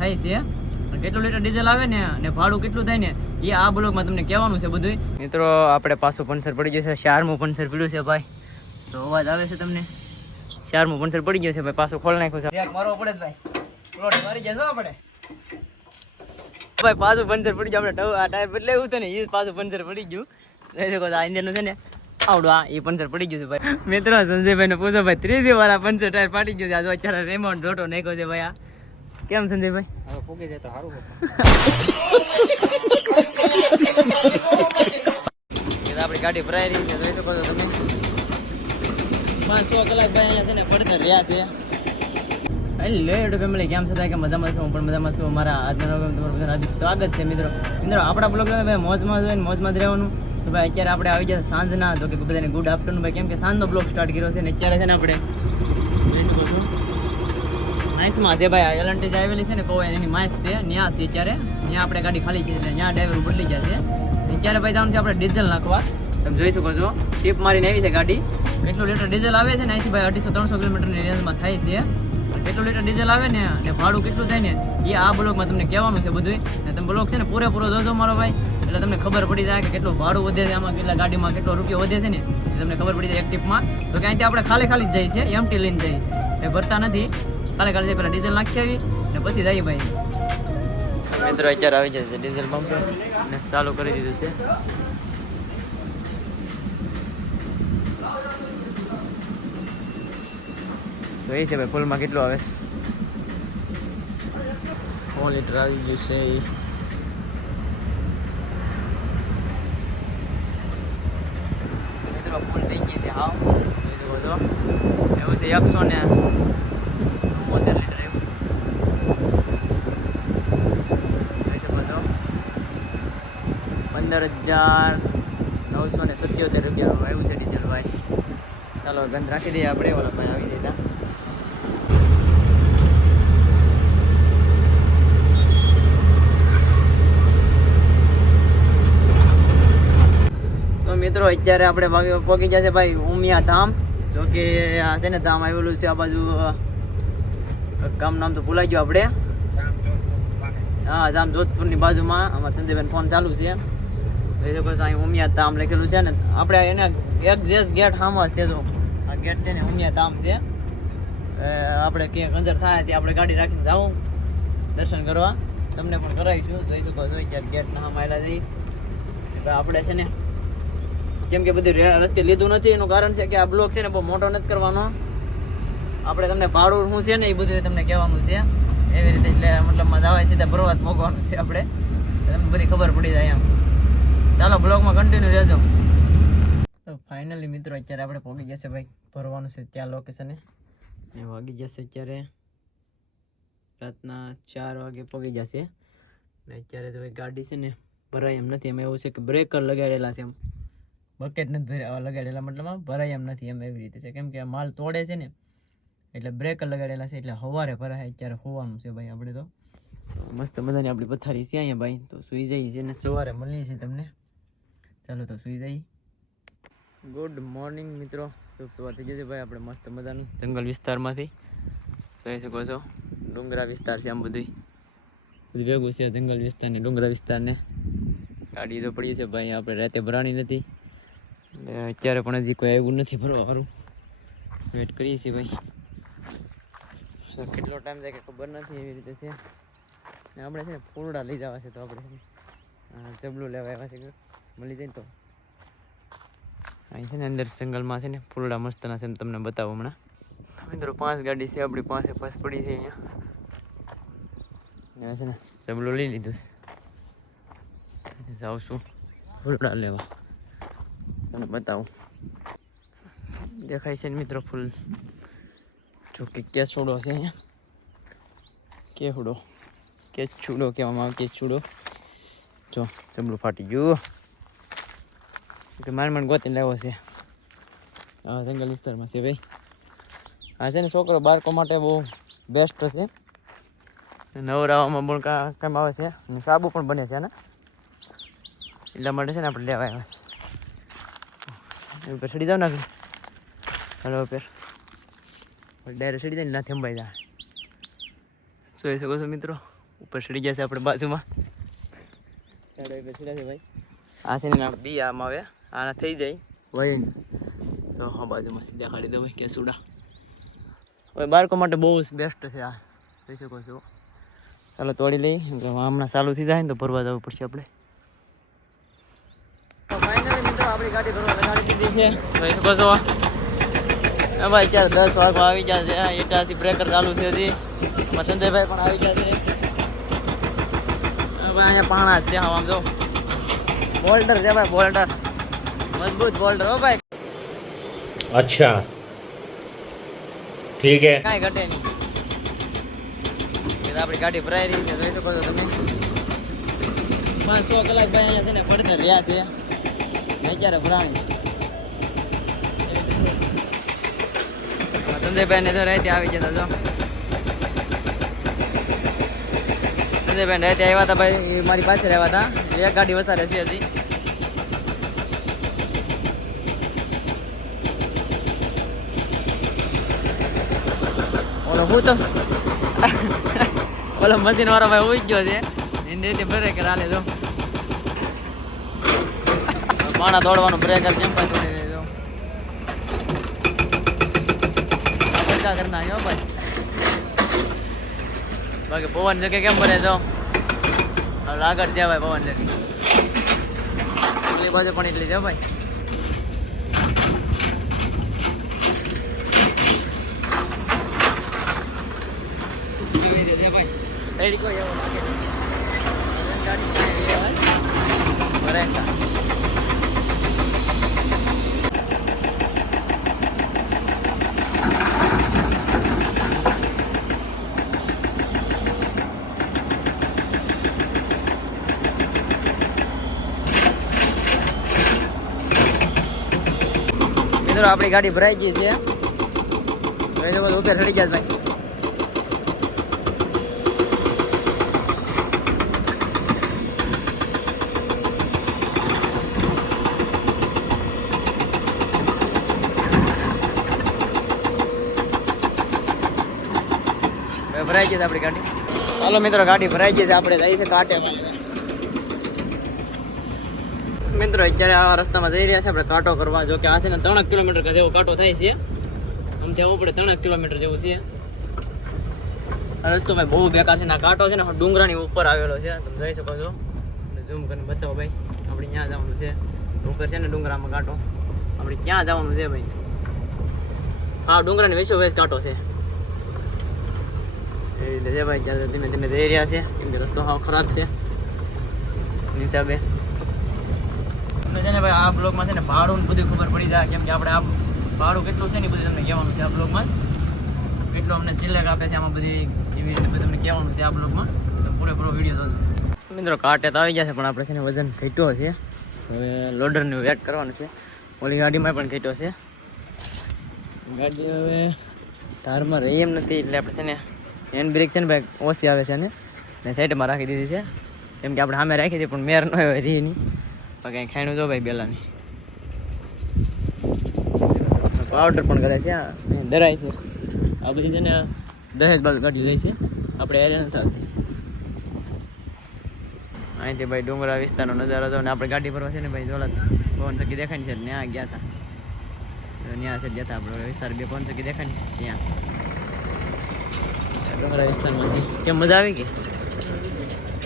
થાય છે કેટલું લીટર ડીઝલ આવે ને અને ભાડું કેટલું થાય ને એ આ બ્લોગમાં તમને કહેવાનું છે બધું. મિત્રો આપણે પાછું પંચર પડી ગયું છે, 4મું પંચર પડ્યું છે ભાઈ. તો અવાજ આવે છે તમને? 4મું પંચર પડી ગયું છે ભાઈ, પાછું ખોલ નાખ્યું છે. મારવો પડે ભાઈ, પ્લોટ મારી જશે આપણે ભાઈ. પાછું પંચર પડી ગયું, આપણે આ ટાયર બદલાયું હતું ને એ પાછું પંચર પડી ગયું. આ ઇન્ડિયનનું છે ને આવડું, આ એ પંચર પડી ગયું છે ભાઈ. મિત્રો સંજયભાઈ ને પૂછો ભાઈ, 3જી વાર આ પંચર ટાયર ફાટી ગયું છે. આ અત્યારે રેમોન્ડ ઢોટો નાખ્યો છે ભાઈ. આ કેમ સંજયભાઈ? હવે ફૂગી જાય તો સારું. આપણી ગાડી ભરાઈ રહી છે, જોઈ શકો છો તમે. 5-6 કલાક ભાઈ અહીંયા છે ને પડતર રહ્યા છે. હેલો ફેમિલી, કેમ છતાં કે મજામાં છું? હું પણ મજામાં છું. મારા આજના તમારું બધાનું હાર્દિક સ્વાગત છે. મિત્રો આપણા બ્લોગ ભાઈ મોજમાં જોઈને મોજમાં જ રહેવાનું. તો ભાઈ અત્યારે આપણે આવી જાય સાંજના, તો કે બધાને ગુડ આફ્ટરનૂન ભાઈ, કેમ કે સાંજનો બ્લોગ સ્ટાર્ટ કર્યો છે ને અત્યારે છે ને આપણે જોઈ શકો છો માઇસમાં છે ભાઈ. એલન્ટી આવેલી છે ને કોઈ એની માઇસ છે, ત્યાં છે અત્યારે. ત્યાં આપણે ગાડી ખાલી છે એટલે ત્યાં ડ્રાઈવર બદલી જાય છે. અત્યારે ભાઈ જવાનું છે આપણે ડીઝલ નાખવા. તમે જોઈ શકો છો ટીપ મારીને આવી છે ગાડી. કેટલું લીટર ડીઝલ આવે છે ને અહીંથી ભાઈ 250-300 કિલોમીટરની રેન્જમાં થાય છે. કેટલું લીટર ડીઝલ આવે ને અને ભાડું કેટલું થાય ને એ આ બ્લોગમાં તમને કહેવાનું છે બધું. અને તમે બ્લોગ છે ને પૂરેપૂરો જોજો મારો ભાઈ, એટલે તમને ખબર પડી જાય કે કેટલું ભાડું વધે છે આમાં, કેટલા ગાડીમાં કેટલો રૂપિયો વધે છે ને એ તમને ખબર પડી જાય એક ટીપમાં. તો કે અહીંથી આપણે ખાલી જ જાય છે, એમટી લઈને જાય છે, એ ભરતા નથી. ખાલી જાય પહેલાં ડીઝલ નાખી આવી અને પછી જઈએ ભાઈ. મિત્રો અત્યારે આવી જાય છે ડીઝલ પંપ અને ચાલુ કરી દીધું છે. તો એ છે ભાઈ ફૂલમાં કેટલું આવે છે. 4 લીટર આવી ગયું છે. મિત્રો ફૂલ થઈ ગઈ છે હાવ. એવું છે 174 લીટર એવું છે. 15,977 રૂપિયા એવું છે ડીઝલ ભાઈ. ચાલો ગંધ રાખી દઈએ આપણે, ઓલા ભાઈ આવી દીધા. તો મિત્રો અત્યારે આપણે પહોંચી ગયા છે ભાઈ ઉમિયા ધામ. જો કે આ છે ને ધામ આવેલું છે આ બાજુ, ગામ નામ તો ભૂલાઈ ગયું આપણે. હા, જામ જોધપુરની બાજુમાં. અમારા સંજયભાઈ ફોન ચાલુ છે. જોઈ શકો છો અહીં ઉમિયા ધામ લખેલું છે ને. આપણે એના એક્ઝેક્ટ ગેટ સામે છે. જો આ ગેટ છે ને ઉમિયા ધામ છે. આપણે ક્યાંક અંਦਰ થાય ત્યાં આપણે ગાડી રાખીને જાઉં દર્શન કરવા. તમને પણ કરાવીશું. જોઈ શકો છો ત્યારે ગેટના સામે આવેલા જઈશ. આપણે છે ને કેમ કે બધું રસ્તે લીધું નથી, એનું કારણ છે કે આ બ્લોક છે ને બહુ મોટો નથી કરવાનો. આપણે તમને ભાડું શું છે ને એ બધું તમને કહેવાનું છે એવી રીતે. એટલે મતલબમાં જવાય સીધા ભરવાત મોકવાનું છે આપણે, તમને બધી ખબર પડી જાય એમ. ચાલો બ્લોગમાં કન્ટિન્યુ રહેજો. તો ફાઇનલી મિત્રો અત્યારે આપણે પહોંચી જશે ભાઈ ભરવાનું છે ત્યાં લોકેશને. ને વાગી જશે અત્યારે રાતના 4 વાગે પહોંચી જશે. ને અત્યારે તો ભાઈ ગાડી છે ને ભરાય એમ નથી. એમ એવું છે કે બ્રેકર લગાડેલા છે, એમ બકેટ નથી લગાડેલા, મતલબ ભરાય એમ નથી એમ એવી રીતે છે. કેમ કે માલ તોડે છે ને એટલે બ્રેકર લગાડેલા છે, એટલે સવારે ભરાય. અત્યારે હોવાનું છે ભાઈ આપણે. તો મસ્ત મજાની આપણી પથારી છે અહીંયા ભાઈ. તો સુઈ જઈએ છે ને સવારે મળીએ છીએ તમને. ચાલો તો સુઈ જઈએ. ગુડ મોર્નિંગ મિત્રો, શુભ સવાર થઈ જશે ભાઈ. આપણે મસ્ત મજાનું જંગલ વિસ્તારમાંથી જોઈ શકો છો. ડુંગરા વિસ્તાર છે આમ બધું ભેગું છે, જંગલ વિસ્તારને ડુંગરા વિસ્તારને. ગાડી તો પડી છે ભાઈ, આપણે રાતે ભરાણી નથી. અત્યારે પણ હજી કોઈ આવ્યું નથી ભરવાવાળું. વેઇટ કરીએ છીએ ભાઈ. કેટલો ટાઈમ થાય કે ખબર નથી એવી રીતે છે. ને આપણે છે ને ફૂલડા લઈ જવા છે, તો આપણે છે ને જબલું લેવા આવ્યા છે. મળી જાય તો અહીં છે ને અંદર જંગલમાં છે ને ફૂલડા મસ્તના છે, તમને બતાવો હમણાં. મિત્રો 5 ગાડી છે આપણી પાસે, 5 પડી છે અહીંયા. છે ને જબલું લઈ લીધું છે. જાઉં છું ફૂલડા લેવા, તમને બતાવું. દેખાય છે ને મિત્રો ફૂલ. જો કે કેસુડો છે અહીંયા, કેહુડો કેચુડો કહેવામાં આવે, કેચુડો. જો જબલું ફાટી ગયું કે માંડ ગોતીને લેવો છે. હા, જંગલ વિસ્તારમાં છે ભાઈ. આ છે ને છોકરો બાળકો માટે બહુ બેસ્ટ છે. નવરાવામાં પણ કામ આવે છે અને સાબુ પણ બને છે ને, એટલા માટે છે ને આપણે લેવા આવ્યા છે. ઉપર ચડી જાવ ને, હલો ઉપર ડાયરેક્ટ ચડી જાય ને ના થંભાઈ જાય. જોઈ શકો છો મિત્રો ઉપર ચડી જશે આપણે બાજુમાં ભાઈ આ છે ને બી આમાં આવે આના થઈ જાય વહીને તો હા બાજુમાં દેખાડી દઉં કે સુડા હવે બાળકો માટે બહુ બેસ્ટ છે આ જોઈ શકો છો ચાલો તોડી લઈ હમણાં ચાલુ થઈ જાય ને તો ભરવા જવું પડશે આપણે ફાઇનલી મિત્રો આપણી ગાડી ભરવા લગાડી દીધી છે જોઈ શકો છો હા ભાઈ અત્યારે 10 વાગવા આવી ગયા છે 88 બ્રેકર ચાલુ છે હજી સંજયભાઈ પણ આવી ગયા છે ભાઈ અહીંયા પાણા છે આમ જો બોલ્ડર છે ભાઈ બોલ્ડર મજબૂત બોલ્ડર હો ભાઈ अच्छा ठीक है કાંઈ ઘટે નહીં આપણી ગાડી ભરાઈ રહી છે જોઈ શકો છો તમે 5-6 કલાક ભાઈ અહીંયા છે ને પડતર રહ્યા છે અત્યારે ભરાણી સંજયભાઈ ને તો રાતે આવી જતા જો સંજયભાઈ રાતે આવ્યા હતા ભાઈ મારી પાસે આવ્યા હતા એક ગાડી વધારે છે હજી ઓલો હું તો ઓલો મશીન વાળો ભાઈ ઉઈ ગયો છે એની રીતે બ્રેકર હાલે તો પાણા દોડવાનું બ્રેકર કેમ પણ છોડી દેજો પૈસા કરી નાખ્યો ભાઈ બાકી પવન જગ્યા કેમ ભરે જો આગળ છે ભાઈ પવન જગ્યા એટલી બાજુ પણ એટલી છે ભાઈ રેડી કોઈ એવો લાગે ગાડી બરાબર મિત્રો આપણી ગાડી ભરાઈ ગઈ છે ઉપર ચડી ગયા ભાઈ ભરાઈ ગઈ છે આપણી ગાડી ચાલો મિત્રો ગાડી ભરાઈ ગઈ છે આપણે જઈએ છીએ કાંટે મિત્રો અત્યારે આ રસ્તામાં જઈ રહ્યા છે આપણે કાંટો કરવા જો કે આ છે ને 3 કિલોમીટર જેવો કાંટો થાય છે આમ જવું પડે 3 કિલોમીટર જેવું છે આ રસ્તો ભાઈ બહુ બેકાર છે ને આ કાંટો છે ને ડુંગરાની ઉપર આવેલો છે તમે જોઈ શકો છો ઝૂમ કરીને બતાવો ભાઈ આપણે ત્યાં જવાનું છે ઉપર છે ને ડુંગરામાં કાંટો આપણે ક્યાં જવાનું છે ભાઈ હા ડુંગરાની વેચો વેચ કાંટો છે એ રીતે છે ભાઈ ત્યાં ધીમે ધીમે જઈ રહ્યા છે કેમ કે રસ્તો હાવ ખરાબ છે હિસાબે તમને છે ને ભાઈ આ બ્લોગમાં છે ને ભાડું બધું ખબર પડી જાય કેમ કે આપણે આ ભાડું કેટલું છે ને બધું તમને કહેવાનું છે આ બ્લોગમાં કેટલું અમને સિલેક્ટ આપે છે આમાં બધી એવી રીતે બધું તમને કહેવાનું છે આ બ્લોગમાં તો પૂરેપૂરો વિડીયો જોજો મિત્રો કાંટે તો આવી જશે પણ આપણે છે ને વજન ઘટ્યો છે હવે લોડરનું વેટ કરવાનું છે ઓલી ગાડીમાં પણ ઘટ્યો છે ગાડી હવે ધારમાં રહી એમ નથી એટલે આપણે છે ને હેન્ડ બ્રેક છે ને ભાઈ ઓછી આવે છે ને સાઈડમાં રાખી દીધી છે કેમ કે આપણે સામે રાખી દીધી પણ મેર ન હોય રહી નહીં કંઈ ખાણું જો ભાઈ પહેલાંની પાવડર પણ કરે છે ડરાય છે આ બધી છે ને દહેજ બાજુ ગાડી જાય છે આપણે એરિયા નથી આવતી અહીંથી ભાઈ ડુંગરા વિસ્તારનો નજારો હતો ને આપણે ગાડી ભરવા છે ને ભાઈ જોલા પવન ચક્કી દેખાય છે ત્યાં ગયા હતા ત્યાં છે જતા આપણે વિસ્તાર બે પવન ચક્કી દેખાય ને ત્યાં ડુંગરા વિસ્તારમાં કેમ મજા આવી ગઈ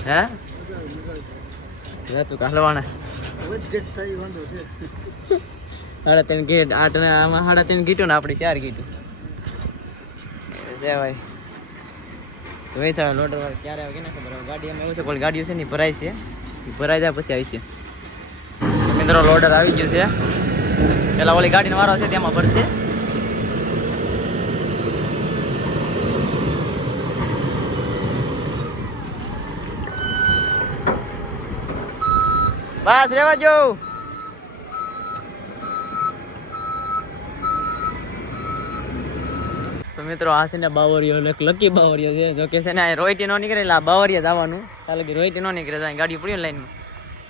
હે તું કાલવાના સાડા 3 ગીટ આમાં 3.5 ગીટું ને આપણી 4 ગીટું છે ભાઈ જોઈ સાહેબ લોડર વાળા ક્યારે આવે કે ના ખબર ગાડી એમાં એવું છે કોઈ ગાડીઓ છે ને ભરાય છે ભરાઈ જાય પછી આવી છે મિત્રો લોડર આવી ગયું છે પેલા ઓલી ગાડીનો વારો છે તેમાં ભરશે બસ રેવા જો તો મિત્રો આ છે ને બાવરિયો લકી બાવરિયો છે જો કે છે ને રોઈટી નો નીકળે એટલે આ બાવરિયા જવાનું ચાલો કે રોઈટી નો નીકળે તો ગાડી પડી લાઈનમાં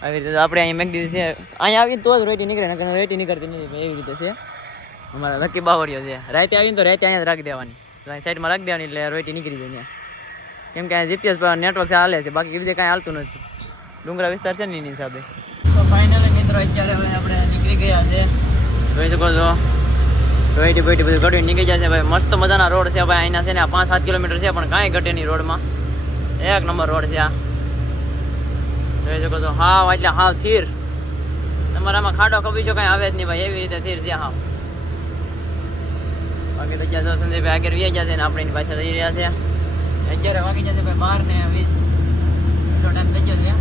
આવી રીતે આપણે અહીંયા મેક દીધી છે અહીંયા આવીને તો જ રોઈટી નીકળે ને રોઈટી નીકળતી નથી એવી રીતે છે અમારા લકી બાવરિયો છે રાતે આવીને તો રાતે અહીંયા જ રાખી દેવાની સાઈડમાં રાખી દેવાની એટલે રોઈટી નીકળી જાય કેમ કે જીપીએસ પર નેટવર્ક ચાલે છે, બાકી રીતે કાંઈ હાલતું નથી. ડુંગરા વિસ્તાર છે ને એની હિસાબે. તો ફાઇનલી મિત્રો અત્યારે હવે આપણે નીકળી ગયા છે. જોઈ શકો છો વેટી બધું ઘટી નીકળી જાય છે ભાઈ. મસ્ત મજાના રોડ છે ભાઈ. અહીંના છે ને 5-7 કિલોમીટર છે પણ કાંઈ ઘટે નહીં રોડમાં. એક નંબર રોડ છે આ. જોઈ શકો છો હાવ એટલે હાવ થીર. તમારે આમાં ખાડો કબીજો કાંઈ આવે જ નહીં ભાઈ, એવી રીતે થીર છે હાવ. બાકી તો જ્યાં સંજયભાઈ આગળ વી ગયા છે ને આપણે એની પાછળ જઈ રહ્યા છે. અત્યારે વાગી જશે ભાઈ 12:20. એટલો ટાઈમ થઈ ગયો છે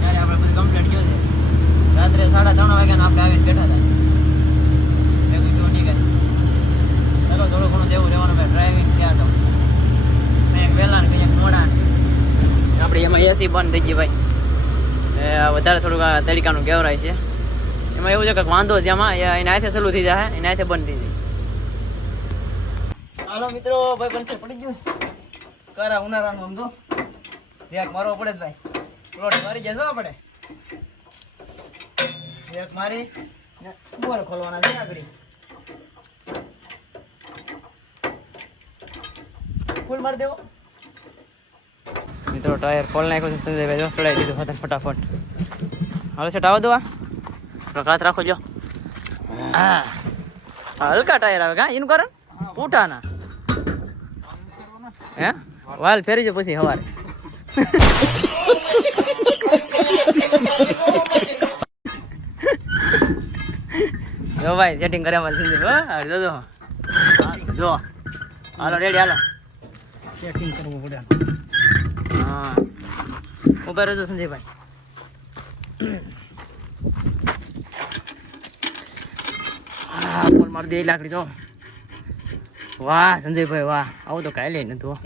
ત્યારે આપણે બધું કમ્પ્લીટ ગયો છે. રાત્રે 3:30 વાગ્યાને આપણે આવીને બેઠા હતા. મેં કીધું નહીં કાંઈ ચલો થોડું ઘણું દેવું રહેવાનું ભાઈ. ડ્રાઇવિંગ ક્યાં તો કંઈક વહેલા ને કંઈક મોડા. આપણે એમાં એસી બંધ થઈ ગઈ ભાઈ. વધારે થોડુંક તરીકાનું કહેવરાય છે. એમાં એવું છે કે વાંધો છે એમાં એના હાથે ચાલુ થઈ જાય, એના હાથે બંધ થઈ જાય. હાલો મિત્રો ભાઈ બનશે પડી ગયું કરા ઉનાળાનું સમજો રેક મારવો પડે જ ભાઈ. પ્લોટ મારી જશે આપણે રેક મારી બોર ખોલવાના છે આગળ. ફૂલ મારી દેવો મિત્રો. ટાયર ખોલ નાખ્યો છે સંજયભાઈ. જો ચડાવી દીધું ફટાફટ. હાલો સેટ આવો દો. હાથ રાખો જો. હા હલકા ટાયર આવે કા એનું કારણ ઉઠાના હે વાલ ફેરી છે પછી સવારે. જો ભાઈ સેટિંગ કરે અમારે સંજય. જો જો હાલો રેડી હાલો સેટિંગ કરવું પડે. હા ઉભા રહેજો સંજયભાઈ. હા ફોન મારી દે લાકડી જો. વાહ સંજયભાઈ વાહ. આવું તો કાલે નતું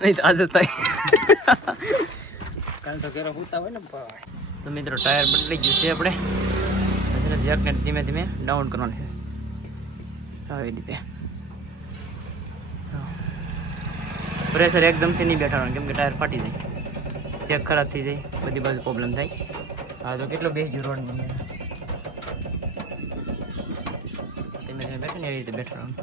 નહીં તો આજે થાય. કાલ તો ઘરે હોતા હોય ને. તો મિત્રો ટાયર બદલાઈ ગયું છે આપણે. જેકને ધીમે ધીમે ડાઉન કરવાનું છે આવી રીતે. પ્રેશર એકદમથી નહીં બેઠાડવાનું કેમ કે ટાયર ફાટી જાય, ચેક ખરાબ થઈ જાય, બધી બાજુ પ્રોબ્લેમ થાય. હા તો કેટલો બેસી ગયો રોડમાં. ધીમે ધીમે બેઠે ને એવી રીતે બેઠાડવાનું.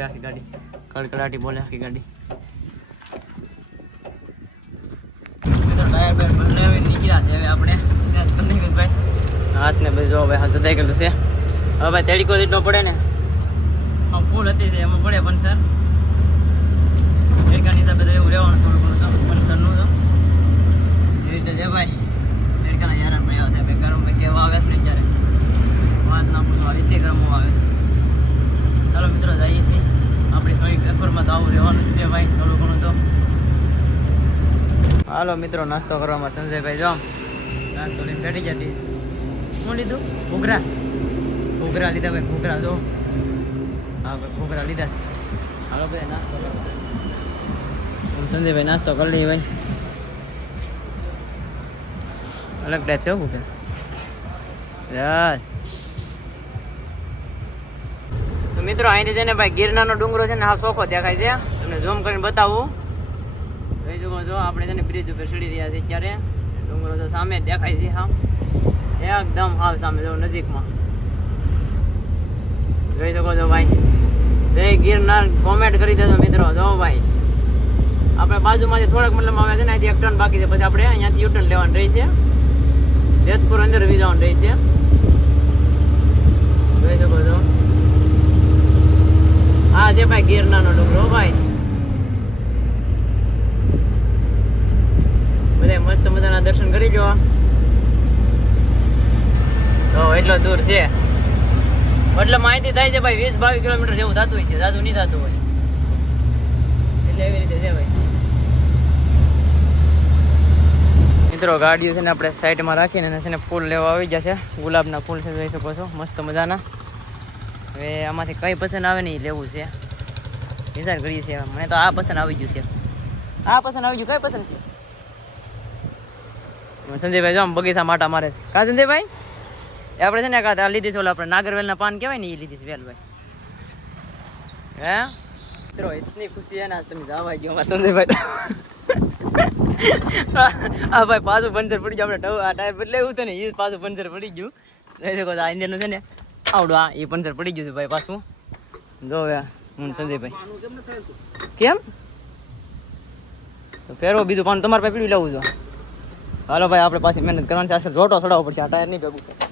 આખી ગાડી કડકડાટી બોલે આખી ગાડી. ટાયર બેર બદલાવી નીકળ્યા છે હવે આપણે. સેસ બંધ કરી ભાઈ હાથ ને બધું જો ભાઈ હાથ જતાઈ ગયેલું છે. હવે ભાઈ તેડીકો જેટલો પડે ને આમ ફૂલ હતી છે એમાં પડે પંચર. તેડીકાની હિસાબે તો એવું રહેવાનું થોડું ઘણું તો પંચરનું તો એવી રીતે છે ભાઈ. તેડીકાના યાર ભાઈ આવે ભાઈ ગરમ ભાઈ કેવા આવે છે ને ત્યારે વાત ના પૂછો આવી રીતે ગરમ આવે છે. ચાલો મિત્રો જઈએ છીએ આપણે થોડીક સફરમાં તો આવું રહેવાનું છે ભાઈ થોડું ઘણું તો. હાલો મિત્રો નાસ્તો કરવામાં સંજયભાઈ જો નાસ્તો લઈને બેઠી જતી. શું લીધું? ઘૂઘરા લીધા ભાઈ. ઘૂઘરા જો હા ભાઈ ઘૂઘરા લીધા છે. હાલો ભાઈ નાસ્તો કરવા. સંજયભાઈ નાસ્તો કરી લઈએ ભાઈ. અલગ ટાઈપ છે ઘૂઘરા યાર. તો મિત્રો અહીંથી છે ને ભાઈ ગિરનારનો ડુંગરો છે ને હા ચોખ્ખો દેખાય છે. તમને ઝૂમ કરીને બતાવું. જોઈ શકો છો આપણે છે ને બ્રિજ ઉપર ચડી રહ્યા છીએ ત્યારે. ડુંગરો તો સામે દેખાય છે હા એકદમ હાવ સામે જો નજીકમાં જોઈ શકો છો ભાઈ. જય ગિરનાર કોમેન્ટ કરી દેજો મિત્રો. જો ભાઈ આપણે બાજુમાંથી થોડાક મતલબ આવે છે ને અહીંથી એક ટર્ન બાકી છે પછી આપણે અહીંયાથી યુટર્ન લેવાનું રહી છે. જેતપુર અંદર વી જવાનું રહી છે. જોઈ શકો છો હા છે ભાઈ ગિરનારનો ડુંગરો ભાઈ. બધા મસ્ત મજાના દર્શન કરી લો. તો એટલો દૂર છે એટલે માહિતી થાય છે ભાઈ 20-22 કિલોમીટર જેવું થતું હોય છે. જાદુ નહીં થતું હોય એટલે એવી રીતે છે ભાઈ. મિત્રો ગાડીઓ છે ને આપણે સાઈડમાં રાખીને છે ને ફૂલ લેવા આવી જશે. ગુલાબના ફૂલ છે જોઈ શકો છો મસ્ત મજાના. હવે આમાંથી કઈ પસંદ આવે ને એ લેવું છે વિચાર કરીએ છીએ. મને તો આ પસંદ આવી ગયું છે. આ પસંદ આવી ગયું. કઈ પસંદ છે? સંજયભાઈ જો આમ બગીચા માટા મારે છે. કા સંજયભાઈ એ આપણે છે ને આ લીધી છે ઓલા આપણે નાગરવેલના પાન કહેવાય ને એ લીધી છે વેલ ભાઈ. હે મિત્રો ઇતની ખુશી है ना તમે જવા ગયો અમારા સંજયભાઈ. આ ભાઈ પાછું પંચર પડી ગયું. આપણે આ ટાયર બદલાવ્યું હતું ને એ પાછું પંચર પડી ગયું. લઈ શકો આ ઇન્ડિયનનું છે ને આવડું આ એ પંચર પડી ગયું છે ભાઈ પાછું. જો હું સંજયભાઈ કેમ તો ફેરવો બીજું પાન તમારે પાસે પીડું લાવું છો. હાલો ભાઈ આપણે પાછી મહેનત કરવાની છે. આજકાલ જોટો ચડાવવો પડશે. આ ટાયર નહીં ભેગું થાય.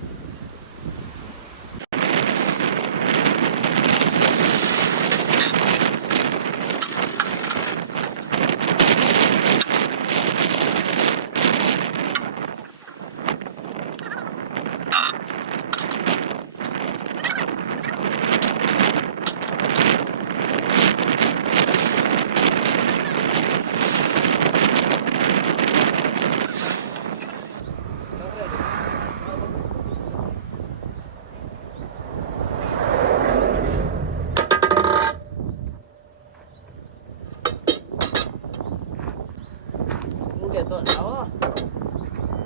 તો આવો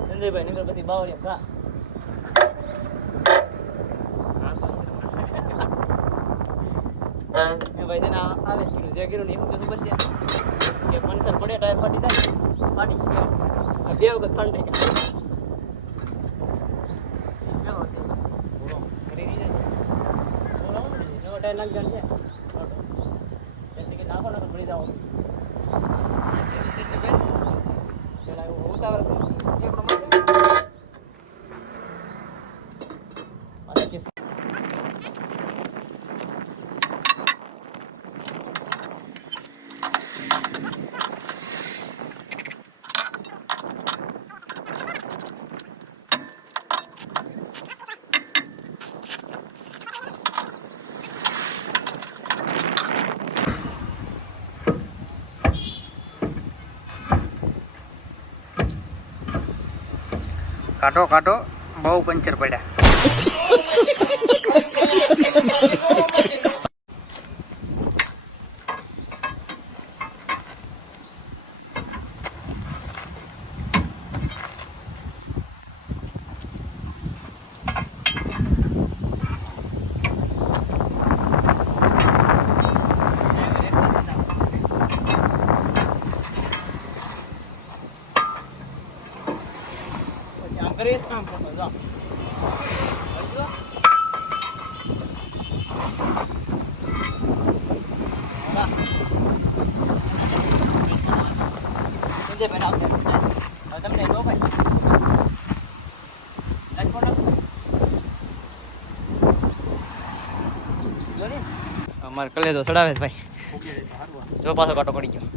સંજયભાઈ નગર પછી બાવળિયા એ ભાઈ છે ને આવે જે કર્યું ને એવું તો ખબર છે કે પંચર પડે ટાયર ફાટી જાય ફાટી ગયો આ બે વખત ફાટી નવો ટાયર નાખી જાય છે નાખો નાખો પડી જાઓ કાટો કાટો બહુ પંચર પડ્યા. કામ કરતો જાઓ તમને જો ભાઈ અમારે કલેજો ચડાવે છે ભાઈ. જો પાછો કાંટો પડી ગયો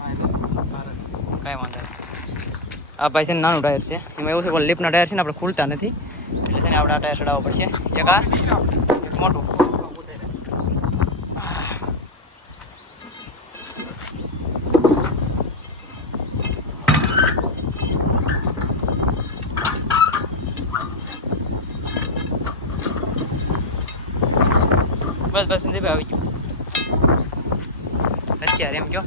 કાંઈ વાંધો નહીં. આ ભાઈ છે ને નાનું ટાયર છે એમાં એવું છે કે લિફ્ટના ટાયર છે ને આપણે ખુલતા નથી એટલે છે ને આપણે આ ટાયર ચડાવવો પડશે. એક આ એક મોટું બસ બસ સંદીપ આવી ગયું અત્યારે એમ કહો.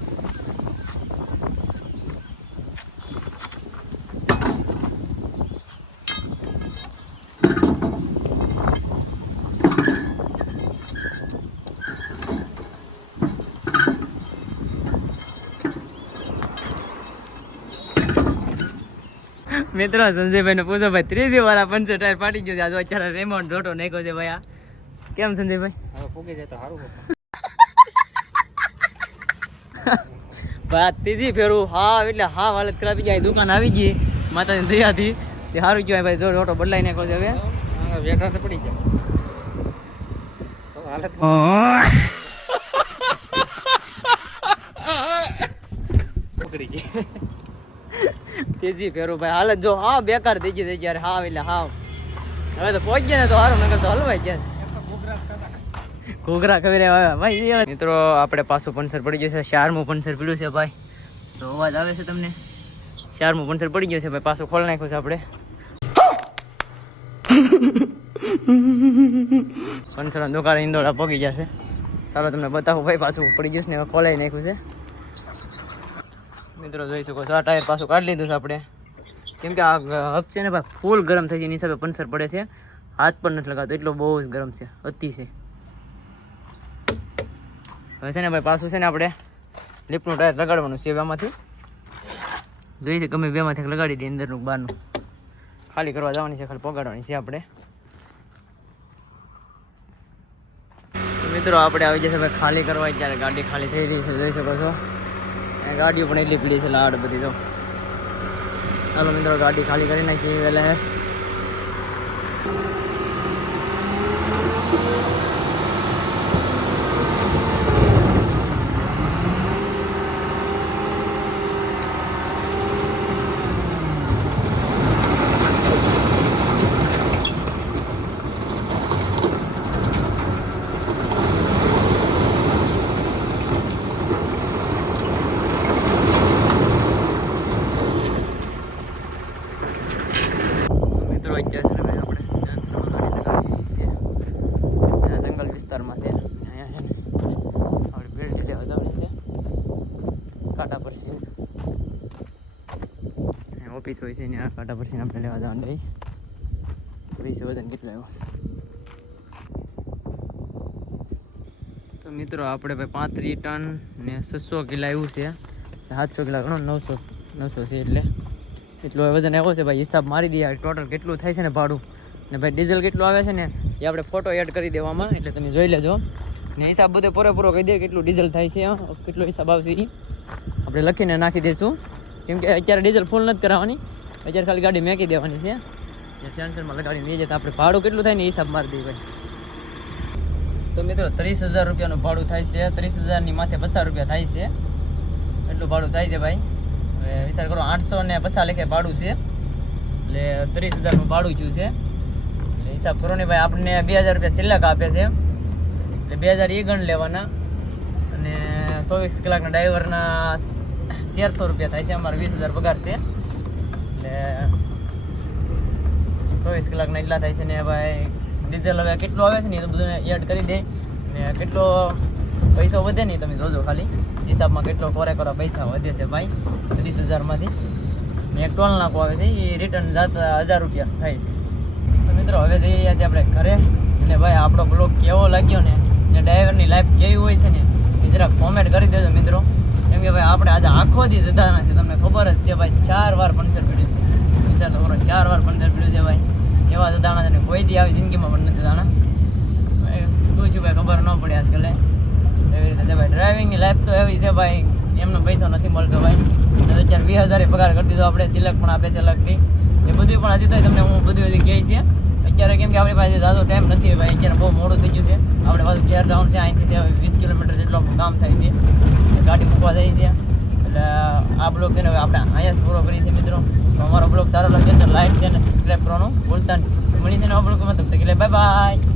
મિત્રો સંજયભાઈ ને પૂછો ભાઈ ત્રીજી વાર આ પંચર ટાયર ફાટી ગયો છે. આજે અત્યારે રેમોન્ડ ઢોટો નાખ્યો છે ભાઈ. આ કેમ સંજયભાઈ હવે ફૂગી જાય તો સારું ભાઈ. ત્રીજી ફેરું હા એટલે હા હાલત ખરાબ જાય. દુકાન આવી ગઈ માતાની દયાથી તે સારું કહેવાય ભાઈ. જો ઢોટો બદલાઈ નાખ્યો છે હવે વેઠા તો પડી જાય હાલત પકડી ગઈ. તેજી ફેરું ભાઈ હાલત જો હા બેકાર થઈ ગઈ ત્યારે હા એટલે હા હવે તો પહોંચી ગયા ને તો સારું નગર તો હલવાઈ ગયા ઘોઘરા ખબર ભાઈ. મિત્રો આપણે પાછું પંચર પડી ગયું છે. 4મું પંચર પડ્યું છે ભાઈ. તો અવાજ આવે છે તમને? 4મું પંચર પડી ગયું છે ભાઈ. પાછું ખોલ નાખ્યું છે આપણે. પંચર દુકાને ઈંદોડા પોગી જશે. ચાલો તમને બતાવું ભાઈ. પાછું પડી ગયું છે ને ખોલાઈ નાખ્યું છે. મિત્રો જોઈ શકો છો આ ટાયર પાછું કાઢી લીધું છે આપણે. કેમ કે આ હબ છે ને ભાઈ ફૂલ ગરમ થઈ જાય એની હિસાબે પંચર પડે છે. હાથ પણ નથી લગાવતો એટલો બહુ જ ગરમ છે અતિ છે. હવે છે ને ભાઈ પાછું છે ને આપણે લિફ્ટનું ટાયર લગાડવાનું છે આમાંથી. જોઈ છે ગમે બેમાંથી લગાડી દઈએ અંદરનું બહારનું ખાલી કરવા જવાની છે, ખાલી પગાડવાની છે આપણે. મિત્રો આપણે આવી જશે ભાઈ ખાલી કરવા, જ્યારે ગાડી ખાલી થઈ રહી છે જોઈ શકો છો. ગાડીઓ પણ એટલી પીડી છે લાડ બધી. તો ચાલો મિત્રો ગાડી ખાલી કરી નાખીએ વહેલા હે. જંગલ વિસ્તારમાં છે, અહીંયા છે ને આપણે બેલ્ટ લેવા જવાની છે કાંટા પર છે, ઓફિસ હોય છે ને આ કાંટા પર છે આપણે લેવા જવાનું રહીશ. પૈસા વજન કેટલું આવ્યું છે તો મિત્રો આપણે ભાઈ 35 ટન ને 600 કિલા આવ્યું છે. 700 કિલા ગણો 900 છે એટલે એટલું વજન આવ્યો છે ભાઈ. હિસાબ મારી દઈએ ટોટલ કેટલું થાય છે ને ભાડું, ને ભાઈ ડીઝલ કેટલું આવે છે ને એ આપણે ફોટો એડ કરી દેવામાં, એટલે તમે જોઈ લેજો. ને હિસાબ બધો પૂરેપૂરો કહી દે કેટલું ડીઝલ થાય છે, કેટલો હિસાબ આવશે એ આપણે લખીને નાખી દઈશું. કેમ કે અત્યારે ડીઝલ ફૂલ નથી કરાવવાની, અત્યારે ખાલી ગાડી મેકી દેવાની છે. સેન્સરમાં લગાડીને લઈ જતા આપણે ભાડું કેટલું થાય ને હિસાબ મારી દઈએ ભાઈ. તો મિત્રો 30,000 રૂપિયાનું ભાડું થાય છે. 30,000ની માથે 50 રૂપિયા થાય છે, એટલું ભાડું થાય છે ભાઈ. હવે વિચાર કરો 850 લેખે ભાડું છે, એટલે 30,000નું ભાડું થયું છે. એટલે હિસાબ કરો ને ભાઈ, આપણને 2,000 રૂપિયા સિલક આપે છે, એટલે 2,000 એ ગણ લેવાના. અને 24 કલાકના ડ્રાઈવરના 1,300 રૂપિયા થાય છે. અમારે 20,000 પગાર છે, એટલે 24 કલાકના એટલા થાય છે. ને ભાઈ ડીઝલ હવે કેટલું આવે છે ને એ તો બધું એડ કરી દે, ને કેટલો પૈસો વધે ને તમે જોજો ખાલી હિસાબમાં કેટલો કોરા પૈસા વધે છે ભાઈ 30,000માંથી. ને એક ટોલ નાખો આવે છે એ રિટર્ન જતા 1,000 રૂપિયા થાય છે. તો મિત્રો હવે જઈ રહ્યા છીએ આપણે ઘરે. અને ભાઈ આપણો બ્લોગ કેવો લાગ્યો ને ડ્રાઈવરની લાઈફ કેવી હોય છે ને એ જરાક કોમેન્ટ કરી દેજો મિત્રો. કેમ કે ભાઈ આપણે આજે આખો દી જતાના છે, તમને ખબર જ છે ભાઈ 4 વાર પંચર પડ્યું છે. વિચાર તો કરો 4 વાર પંચર પડ્યું છે ભાઈ, એવા જતાના છે ને કોઈ દી આવી જિંદગીમાં પણ નથી જતાના. શું છું ભાઈ ખબર ન પડી આજકાલે એવી રીતે છે ભાઈ. ડ્રાઇવિંગની લાઈફ તો એવી છે ભાઈ, એમનો પૈસો નથી મળતો ભાઈ. અત્યારે 20,000 પગાર કરી દીધો આપણે, સિલક પણ આપે છે અલગથી. એ બધું પણ હજી તો તમને હું બધું કહે છે અત્યારે, કેમ કે આપણી પાસે ઝાઝો ટાઈમ નથી ભાઈ. અત્યારે બહુ મોડું થઈ ગયું છે, આપણે પાછું ઘેર જવાનું છે. અહીંથી 20 કિલોમીટર જેટલું આપણું કામ થાય છે, ગાડી મૂકવા જાય છે. એટલે આ બ્લોગ છે ને હવે આપણે અહીંયા જ પૂરો કરીએ છીએ મિત્રો. તો અમારો બ્લોગ સારો લાગે તો લાઈક છે અને સબસ્ક્રાઈબ કરવાનું ભૂલતા નહીં. મળી છે ને આ બ્લોગમાં, તબ તક કે બાય બાય.